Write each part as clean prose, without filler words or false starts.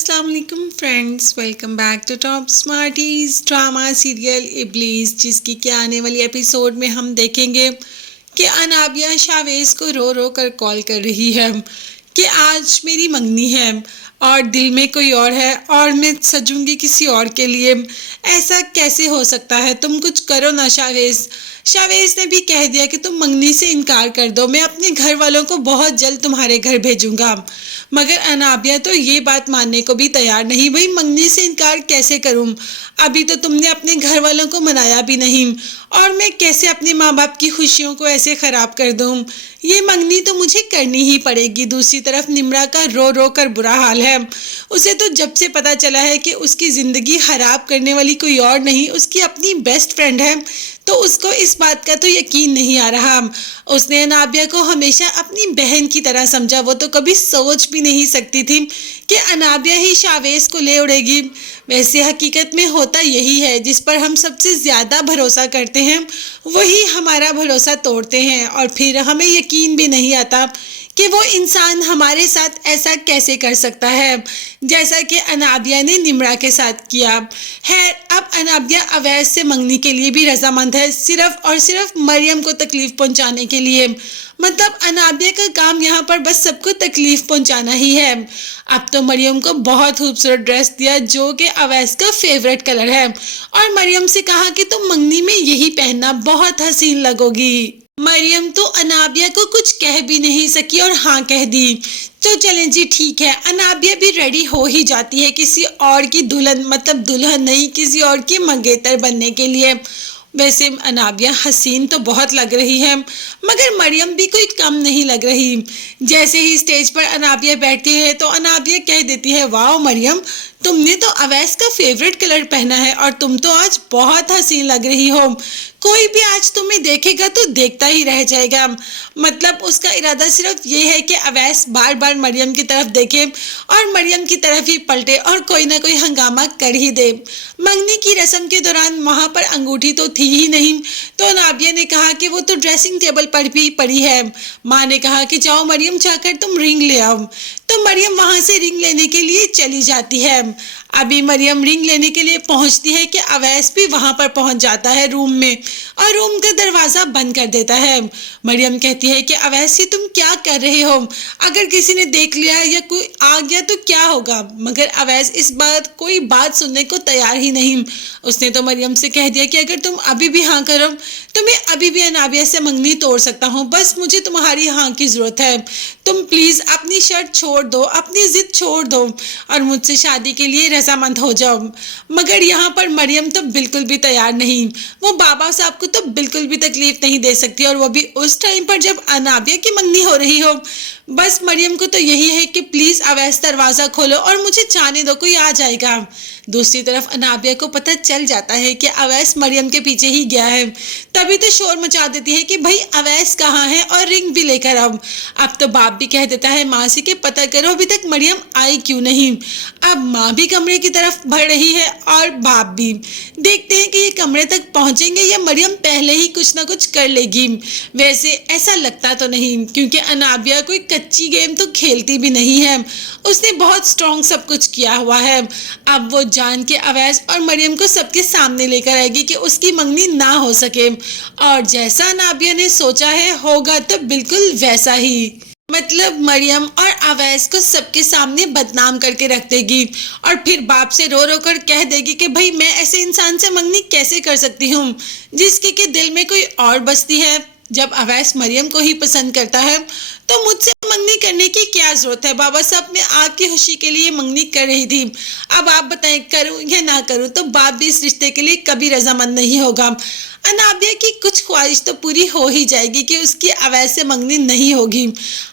अस्सलाम वालेकुम friends, welcome back to top smarties drama serial Iblees, जिसकी कि आने वाली एपिसोड में हम देखेंगे कि अनाबिया शावेज को रो रो कर कॉल कर रही है कि आज मेरी मंगनी है और दिल में कोई और है और मैं सजूंगी किसी और के लिए। ऐसा कैसे हो सकता है? तुम कुछ करो ना शावेज। शावेज ने भी कह दिया कि तुम मंगनी से इनकार कर दो, मैं अपने घर वालों को बहुत जल्द तुम्हारे घर भेजूंगा। मगर अनाबिया तो ये बात मानने को भी तैयार नहीं। भाई मंगनी से इनकार कैसे करूं? अभी तो तुमने अपने घर वालों को मनाया भी नहीं और मैं कैसे अपने माँ बाप की खुशियों को ऐसे खराब कर दूं? ये मंगनी तो मुझे करनी ही पड़ेगी। दूसरी तरफ निम्रा का रो रो कर बुरा हाल है। उसे तो जब से पता चला है कि उसकी ज़िंदगी खराब करने वाली कोई और नहीं, उसकी अपनी बेस्ट फ्रेंड है, तो उसको इस बात का तो यकीन नहीं आ रहा। उसने अनाबिया को हमेशा अपनी बहन की तरह समझा। वो तो कभी सोच भी नहीं सकती थी कि अनाबिया ही शावेज को ले उड़ेगी। वैसे हकीकत में होता यही है, जिस पर हम सबसे ज़्यादा भरोसा करते हैं वही हमारा भरोसा तोड़ते हैं और फिर हमें यकीन भी नहीं आता कि वो इंसान हमारे साथ ऐसा कैसे कर सकता है, जैसा कि अनाबिया ने निम्रा के साथ किया है। अब अनाबिया अवैध से मंगनी के लिए भी रजामंद है, सिर्फ और सिर्फ मरियम को तकलीफ पहुंचाने के लिए। मतलब अनाबिया का काम यहाँ पर बस सबको तकलीफ पहुंचाना ही है। अब तो मरियम को बहुत खूबसूरत ड्रेस दिया जो कि अवैस का फेवरेट कलर है और मरियम से कहा कि तुम मंगनी में यही पहनना, बहुत हसीन लगोगी। मरियम तो अनाबिया को कुछ कह भी नहीं सकी और हाँ कह दी। तो चलें जी, ठीक है। अनाबिया भी रेडी हो ही जाती है किसी और की दुल्हन, मतलब दुल्हन नहीं, किसी और की मंगेतर बनने के लिए। वैसे अनाबिया हसीन तो बहुत लग रही है, मगर मरियम भी कोई कम नहीं लग रही। जैसे ही स्टेज पर अनाबिया बैठती है तो अनाबिया कह देती है, वाह मरियम, तुमने तो अवैस का फेवरेट कलर पहना है और तुम तो आज बहुत हसीन लग रही हो। कोई भी आज तुम्हें देखेगा तो देखता ही रह जाएगा। मतलब उसका इरादा सिर्फ ये है कि अवैस बार बार मरियम की तरफ देखे और मरियम की तरफ ही पलटे और कोई ना कोई हंगामा कर ही दे। मंगनी की रस्म के दौरान वहाँ पर अंगूठी तो थी ही नहीं, तो नाबिया ने कहा कि वो तो ड्रेसिंग टेबल पर भी पड़ी है। माँ ने कहा कि जाओ मरियम, जाकर तुम रिंग ले आओ। तो मरियम वहाँ से रिंग लेने के लिए चली जाती है। अभी मरियम रिंग लेने के लिए पहुंचती है कि अवैस भी वहां पर पहुंच जाता है रूम में और रूम का दरवाजा बंद कर देता है। मरियम कहती है कि अवैस ये तुम क्या कर रहे हो? अगर किसी ने देख लिया या कोई आ गया तो क्या होगा? मगर अवैस इस बात कोई बात सुनने को तैयार ही नहीं। उसने तो मरियम से कह दिया कि अगर तुम अभी भी हाँ करो तो मैं अभी भी अनाबिया से मंगनी तोड़ सकता हूँ, बस मुझे तुम्हारी हाँ की जरूरत है। तुम प्लीज अपनी शर्त छोड़ दो, अपनी जिद छोड़ दो और मुझसे शादी के लिए रजामंद हो जाओ। मगर यहाँ पर मरियम तो बिल्कुल भी तैयार नहीं। वो बाबा साहब को तो बिल्कुल भी तकलीफ नहीं दे सकती और वो भी उस टाइम पर जब अनाबिया की मंगनी हो रही हो। बस मरियम को तो यही है कि प्लीज अवैस दरवाजा खोलो और मुझे जाने दो, कोई आ जाएगा। दूसरी तरफ अनाबिया को पता चल जाता है कि अवैस मरियम के पीछे ही गया है। तभी तो शोर मचा देती है कि भाई अवैस कहाँ है और रिंग भी लेकर आओ। अब तो बाप भी कह देता है माँ से कि पता करो अभी तक मरियम आई क्यों नहीं। अब माँ भी कमरे की तरफ बढ़ रही है और बाप भी। देखते हैं कि ये कमरे तक पहुंचेंगे या मरियम पहले ही कुछ ना कुछ कर लेगी। वैसे ऐसा लगता तो नहीं, क्योंकि अनाबिया कोई कच्ची गेम तो खेलती भी नहीं है। उसने बहुत स्ट्रॉन्ग सब कुछ किया हुआ है। अब वो जान के अवैस और मरियम को सबके सामने लेकर आएगी कि उसकी मंगनी ना हो सके। और जैसा अनाबिया ने सोचा है होगा तो बिल्कुल वैसा ही। मतलब मरियम और अवैस को सबके सामने बदनाम करके रख देगी और फिर बाप से रो रो कर कह देगी कि भाई मैं ऐसे इंसान से मंगनी कैसे कर सकती हूँ जिसके के दिल में कोई और बसती है। जब अवैस मरियम को ही पसंद करता है तो मुझसे मंगनी करने की क्या जरूरत है? बाबा साहब मैं आपकी खुशी के लिए मंगनी कर रही थी। अब आप बताएं करूं या ना करूं? तो बाप भी इस रिश्ते के लिए कभी रजामंद नहीं होगा। अनाबिया की कुछ ख्वाहिश तो पूरी हो ही जाएगी कि उसकी अवैस से मंगनी नहीं होगी।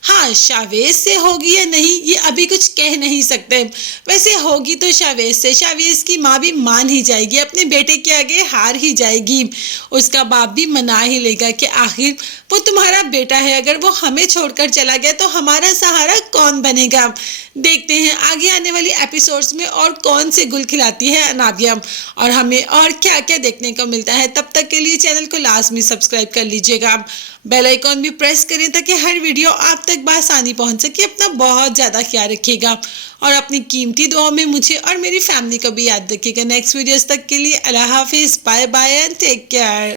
हाँ, शावेज से होगी या नहीं ये अभी कुछ कह नहीं सकते। वैसे होगी तो शावेज से। शावेज की माँ भी मान ही जाएगी, अपने बेटे के आगे हार ही जाएगी। उसका बाप भी मना ही लेगा कि आखिर वो तुम्हारा बेटा है, अगर वो हमें छोड़कर گھر چلا گیا تو ہمارا سہارا کون بنے گا؟ دیکھتے ہیں آگے آنے والی ایپیسوڈز میں اور کون سے گل کھلاتی ہے انابیہ اور ہمیں اور کیا کیا دیکھنے کو ملتا ہے۔ تب تک کے لیے چینل کو لازمی سبسکرائب کر لیجیے گا، بیل آئیکن بھی پریس کریں تاکہ ہر ویڈیو آپ تک بآسانی پہنچ سکے۔ اپنا بہت زیادہ خیال رکھیے گا اور اپنی قیمتی دعاؤں میں مجھے اور میری فیملی کو بھی یاد رکھیے گا۔ نیکسٹ ویڈیوز تک کے لیے اللہ حافظ، bye bye and take care.